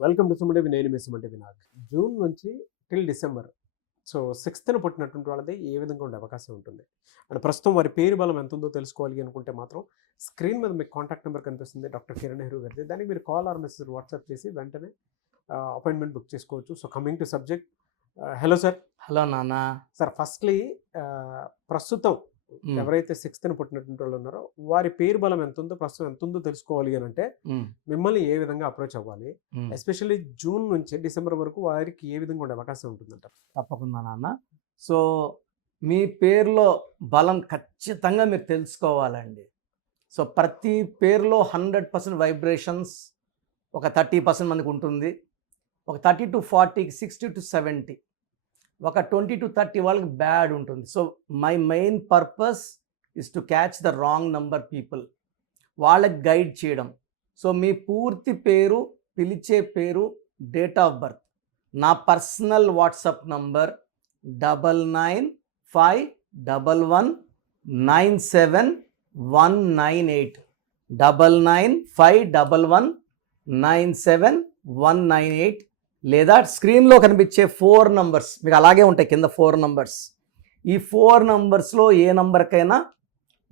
Welcome to Suman TV. నేను మీ Suman TV Vinayak. June నుంచి till December, so 6th పుట్టినటువంటి వాళ్ళది ఏ విధంగా ఉండే అవకాశం ఉంటుంది అండ్ ప్రస్తుతం వారి పేరు బలం ఎంత ఉందో తెలుసుకోవాలి అనుకుంటే మాత్రం స్క్రీన్ మీద మీకు కాంటాక్ట్ నెంబర్ కనిపిస్తుంది, డాక్టర్ కిరణ్ నెహ్రూ గారిది. దానికి మీరు కాల్ ఆర్ మెసేజ్ వాట్సాప్ చేసి వెంటనే అపాయింట్మెంట్ బుక్ చేసుకోవచ్చు. So coming to subject, hello sir. Hello నాన్న. సార్, ఫస్ట్లీ ప్రస్తుతం ఎవరైతే 6th పుట్టినటువంటి వాళ్ళు ఉన్నారో వారి పేరు బలం ఎంత ఉందో, ప్రస్తుతం ఎంత ఉందో తెలుసుకోవాలి అని అంటే మిమ్మల్ని ఏ విధంగా అప్రోచ్ అవ్వాలి? ఎస్పెషల్లీ జూన్ నుంచి డిసెంబర్ వరకు వారికి ఏ విధంగా ఉండే అవకాశం ఉంటుందంటారు? తప్పకుండా నాన్న. సో మీ పేరులో బలం ఖచ్చితంగా మీరు తెలుసుకోవాలండి. సో ప్రతి పేరులో 100% వైబ్రేషన్స్ ఒక 30% మనకు ఉంటుంది. ఒక 30 to 40, 60 to 70, ఒక 20 to 30 వాళ్ళకి బ్యాడ్ ఉంటుంది. So my main purpose is to catch the wrong number people, వాళ్ళకి గైడ్ చేయడం. సో మీ పూర్తి పేరు, పిలిచే పేరు, డేట్ ఆఫ్ బర్త్, నా పర్సనల్ వాట్సాప్ నంబర్ 9951197198, 9951197198, లేదా స్క్రీన్లో కనిపించే 4 నంబర్స్ మీకు అలాగే ఉంటాయి కింద 4 నంబర్స్. ఈ 4 నంబర్స్లో ఏ నంబర్కైనా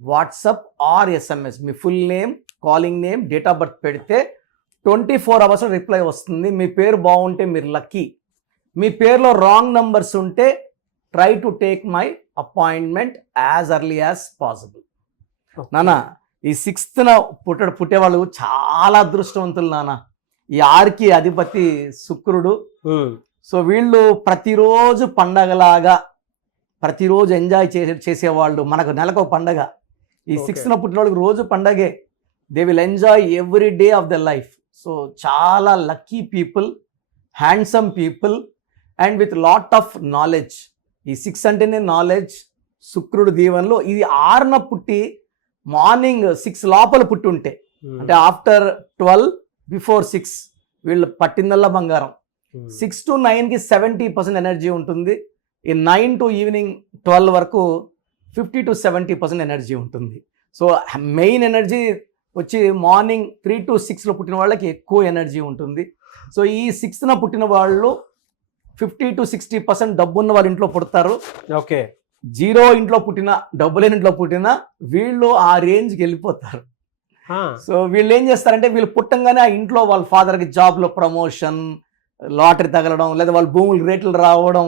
వాట్సాప్ ఆర్ ఎస్ఎంఎస్ మీ full name, calling name, date of birth పెడితే 24 hours రిప్లై వస్తుంది. మీ పేరు బాగుంటే మీరు లక్కీ. మీ పేరులో రాంగ్ నంబర్స్ ఉంటే try to take my appointment as early as possible. నాన్న, ఈ 6th పుట్టేవాళ్ళు చాలా అదృష్టవంతులు నాన్న. ఈ 6కి అధిపతి శుక్రుడు. సో వీళ్ళు ప్రతిరోజు పండగలాగా ప్రతిరోజు ఎంజాయ్ చేసేవాళ్ళు. మనకు నెలకు పండగ. ఈ 6th పుట్టిన వాళ్ళకి రోజు పండగే. They will enjoy every day of the life. So చాలా lucky people, handsome people and with lot of knowledge. ఈ 6 అంటేనే నాలెడ్జ్, శుక్రుడు దీవెనలో. ఇది 6న పుట్టి మార్నింగ్ 6 లోపల పుట్టి ఉంటే, అంటే ఆఫ్టర్ 12 బిఫోర్ 6 వీళ్ళు పట్టిందల్లా బంగారం. 6 to 9కి 70% ఎనర్జీ ఉంటుంది. ఈ 9 to ఈవినింగ్ 12 వరకు 50 to 70% ఎనర్జీ ఉంటుంది. సో మెయిన్ ఎనర్జీ వచ్చి మార్నింగ్ 3 to 6లో పుట్టిన వాళ్ళకి ఎక్కువ ఎనర్జీ ఉంటుంది. సో ఈ 6న పుట్టిన వాళ్ళు 50 to 60% డబ్బున్న వాళ్ళ ఇంట్లో పుడతారు. ఓకే. 0 ఇంట్లో పుట్టిన, డబ్బు లేని ఇంట్లో పుట్టిన వీళ్ళు ఆ రేంజ్కి వెళ్ళిపోతారు. సో వీళ్ళు ఏం చేస్తారంటే, వీళ్ళు పుట్టంగానే ఆ ఇంట్లో వాళ్ళ ఫాదర్కి జాబ్లో ప్రమోషన్, లాటరీ తగలడం, లేదా వాళ్ళ భూములు రేట్లు రావడం,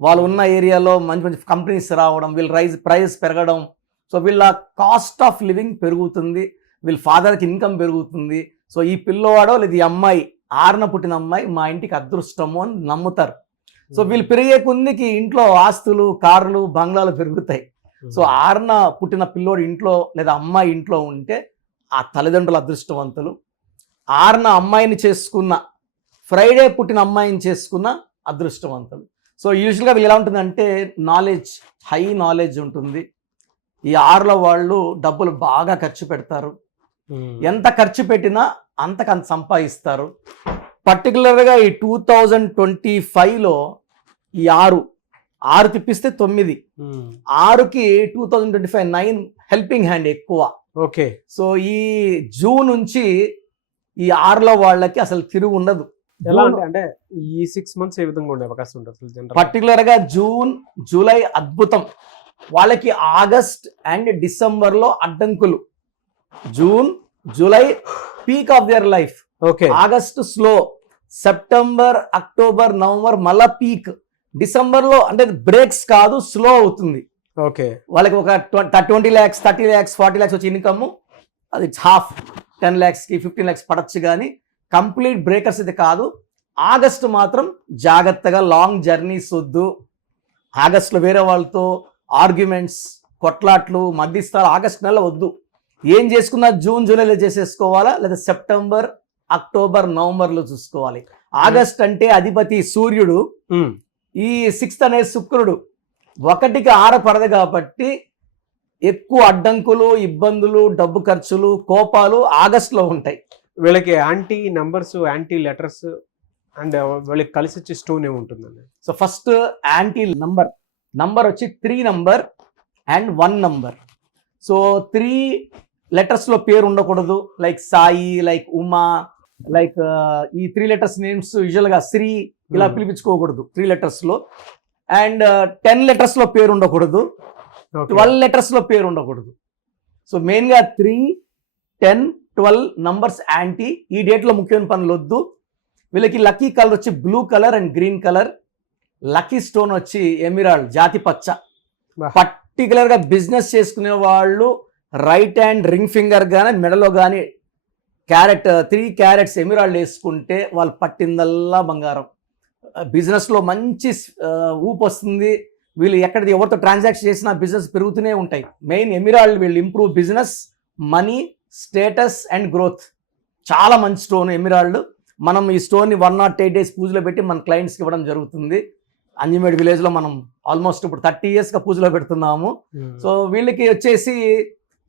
వాళ్ళు ఉన్న ఏరియాలో మంచి మంచి కంపెనీస్ రావడం, వీళ్ళ ప్రైస్ పెరగడం. సో వీళ్ళ కాస్ట్ ఆఫ్ లివింగ్ పెరుగుతుంది, వీళ్ళ ఫాదర్కి ఇన్కమ్ పెరుగుతుంది. సో ఈ పిల్లవాడో లేదా ఈ అమ్మాయి, 6న పుట్టిన అమ్మాయి మా ఇంటికి అదృష్టము అని నమ్ముతారు. సో వీళ్ళు పెరిగే కొద్దికి ఇంట్లో ఆస్తులు, కార్లు, బంగ్లాలు పెరుగుతాయి. సో 6న పుట్టిన పిల్లోడు ఇంట్లో లేదా అమ్మాయి ఇంట్లో ఉంటే ఆ తల్లిదండ్రులు అదృష్టవంతులు. 6న అమ్మాయిని చేసుకున్న, ఫ్రైడే పుట్టిన అమ్మాయిని చేసుకున్న అదృష్టవంతులు. సో యూజువల్గా వీళ్ళు ఎలా ఉంటుందంటే, నాలెడ్జ్, హై నాలెడ్జ్ ఉంటుంది. ఈ 6లో వాళ్ళు డబ్బులు బాగా ఖర్చు పెడతారు. ఎంత ఖర్చు పెట్టినా అంతకంత సంపాదిస్తారు. పర్టికులర్గా ఈ 2025లో ఈ 6 తిప్పిస్తే 9, 6కి 2025 9 హెల్పింగ్ హ్యాండ్ ఎక్కువ. ఓకే. సో ఈ జూన్ నుంచి ఈ 6లో వాళ్ళకి అసలు తిరుగు ఉండదు. ఎలా అంటే ఈ 6 months ఏ విధంగా ఉండే అవకాశం ఉంటుంది? పర్టికులర్గా జూన్, జూలై అద్భుతం. వాళ్ళకి ఆగస్ట్ అండ్ డిసెంబర్లో అడ్డంకులు. June, July peak of their life. Okay. August slow, September, October, November మళ్ళా పీక్. డిసెంబర్లో అంటే బ్రేక్స్ కాదు, స్లో అవుతుంది. ఓకే. వాళ్ళకి ఒక 20 lakhs, 30 lakhs, 40 lakhs వచ్చి ఇన్కమ్, అది హాఫ్ 10 lakhsకి 15 lakhs పడచ్చు, కానీ కంప్లీట్ బ్రేకర్స్ ఇది కాదు. ఆగస్ట్ మాత్రం జాగ్రత్తగా, లాంగ్ జర్నీస్ వద్దు. ఆగస్ట్లో వేరే వాళ్ళతో ఆర్గ్యుమెంట్స్, కొట్లాట్లు, మధ్యస్థాలు ఆగస్ట్ నెల వద్దు. ఏం చేసుకున్నా జూన్, జూలైలో చేసేసుకోవాలా, లేదా సెప్టెంబర్, అక్టోబర్, నవంబర్లో చూసుకోవాలి. ఆగస్ట్ అంటే అధిపతి సూర్యుడు, ఈ 6th అనేది శుక్రుడు. 1కి 6 పడదు కాబట్టి ఎక్కువ అడ్డంకులు, ఇబ్బందులు, డబ్బు ఖర్చులు, కోపాలు ఆగస్టులో ఉంటాయి. వీళ్ళకి anti numbers, anti letters and వీళ్ళకి కలిసి వచ్చే స్టోన్ ఏముంటుందండి? సో ఫస్ట్ యాంటీ నంబర్ వచ్చి 3 number and 1 number. So 3 letters లో పేరు ఉండకూడదు. Like Sai, like Uma, like ఈ 3 letters నేమ్స్ యూజువల్గా శ్రీ ఇలా Hmm. పిలిపించుకోకూడదు 3 letters లో. అండ్ 10 letters లో పేరు ఉండకూడదు, Okay. 12 letters లో పేరు ఉండకూడదు. సో మెయిన్గా 3, 10, 12 నంబర్స్ యాంటీ. ఈ డేట్లో ముఖ్యమైన పనులు వద్దు. వీళ్ళకి లక్కీ కలర్ వచ్చి blue colour and green colour. Lucky stone వచ్చి ఎమిరాల్డ్, జాతి పచ్చ. Wow. పర్టికులర్గా బిజినెస్ చేసుకునే వాళ్ళు రైట్ హ్యాండ్ రింగ్ ఫింగర్ కానీ మెడలో కానీ 3 క్యారెట్స్ ఎమిరాల్డ్ వేసుకుంటే వాళ్ళు పట్టిందల్లా బంగారం. బిజినెస్లో మంచి ఊపు వస్తుంది. వీళ్ళు ఎవరితో ట్రాన్సాక్షన్ చేసినా బిజినెస్ పెరుగుతూనే ఉంటాయి. మెయిన్ ఎమిరాల్డ్ వీళ్ళు improve business, money, status and growth. చాలా మంచి స్టోన్ ఎమిరాల్డ్. మనం ఈ స్టోన్ని 108 days పూజలో పెట్టి మన క్లయింట్స్కి ఇవ్వడం జరుగుతుంది. అంజిమేడ్ విలేజ్లో మనం ఆల్మోస్ట్ ఇప్పుడు 30 yearsగా పూజలో పెడుతున్నాము. Hmm. సో వీళ్ళకి వచ్చేసి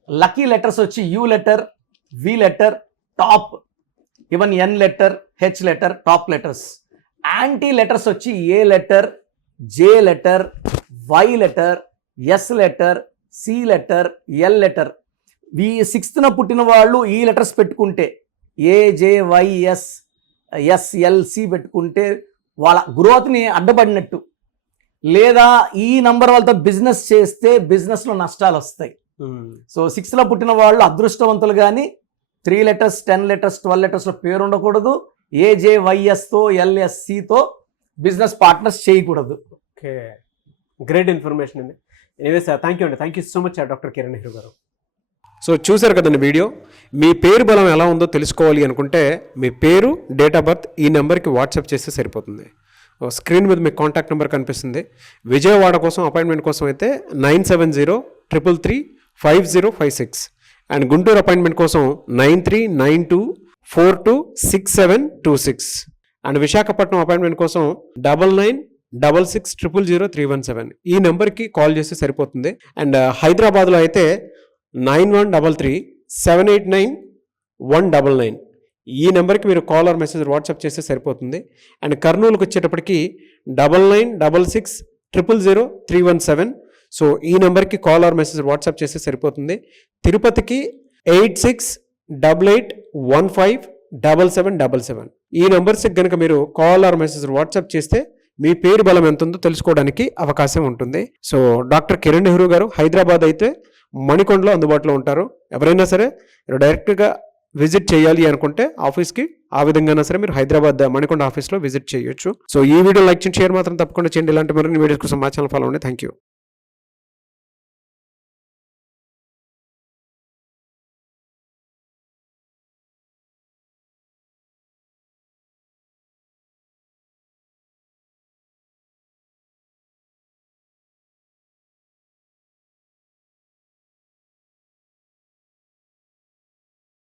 లక్కీ లెటర్స్ వచ్చి U letter, V letter, top, even N letter, H letter, top letters. Anti letters వచ్చి A letter, J letter, Y letter, S letter, C letter, L letter. ఈ 6th పుట్టిన వాళ్ళు ఈ letters పెట్టుకుంటే A, J, Y, S, L, C పెట్టుకుంటే వాళ్ళ గ్రోత్ని అడ్డపడినట్టు. లేదా ఈ నంబర్ వాళ్ళతో బిజినెస్ చేస్తే బిజినెస్లో నష్టాలు వస్తాయి. Hmm. సో 6th పుట్టిన వాళ్ళు అదృష్టవంతులు. కానీ 3 letters, 10 letters, 12 letters పేరు ఉండకూడదు. ఏజేవైఎస్తో, ఎల్ఎస్సితో బిజినెస్ పార్ట్నర్స్ చేయకూడదు. ఓకే, గ్రేట్ ఇన్ఫర్మేషన్ అండి. ఎనీవేస్ థ్యాంక్ యూ అండి. Thank you so much doctor Kiran Nehru గారు. సో చూసారు కదండి వీడియో. మీ పేరు బలం ఎలా ఉందో తెలుసుకోవాలి అనుకుంటే మీ పేరు, డేట్ ఆఫ్ బర్త్ ఈ నెంబర్కి వాట్సాప్ చేస్తే సరిపోతుంది. స్క్రీన్ మీద మీకు కాంటాక్ట్ నెంబర్ కనిపిస్తుంది. విజయవాడ కోసం అపాయింట్మెంట్ కోసం అయితే 9703335056 అండ్ గుంటూరు అపాయింట్మెంట్ కోసం 9392426726 అండ్ విశాఖపట్నం అపాయింట్మెంట్ కోసం 9966600317 ఈ నెంబర్కి కాల్ చేస్తే సరిపోతుంది. అండ్ హైదరాబాద్లో అయితే 9133789199 ఈ నెంబర్కి మీరు కాల్ ఆర్ మెసేజ్ వాట్సాప్ చేస్తే సరిపోతుంది. అండ్ కర్నూలుకి వచ్చేటప్పటికి 9966000317 సో ఈ నెంబర్కి కాల్ ఆర్ మెసేజ్ వాట్సాప్ చేస్తే సరిపోతుంది. తిరుపతికి 8688157777 ఈ నెంబర్స్కి కనుక మీరు కాల్ ఆర్ మెసేజ్ వాట్సాప్ చేస్తే మీ పేరు బలం ఎంత ఉందో తెలుసుకోవడానికి అవకాశం ఉంటుంది. సో డాక్టర్ కిరణ్ నెహ్రూ గారు హైదరాబాద్ అయితే మణికొండలో అందుబాటులో ఉంటారు. ఎవరైనా సరే మీరు డైరెక్ట్గా విజిట్ చేయాలి అనుకుంటే ఆఫీస్కి ఆ విధంగా సరే మీరు హైదరాబాద్ మణికొండ ఆఫీస్లో విజిట్ చేయొచ్చు. సో ఈ వీడియో లైక్ చేయండి, షేర్ మాత్రం తప్పకుండా చేయండి. ఇలాంటి మరిన్ని వీడియోస్ కోసం మా ఛానల్ ఫాలో అవ్వండి. Thank you.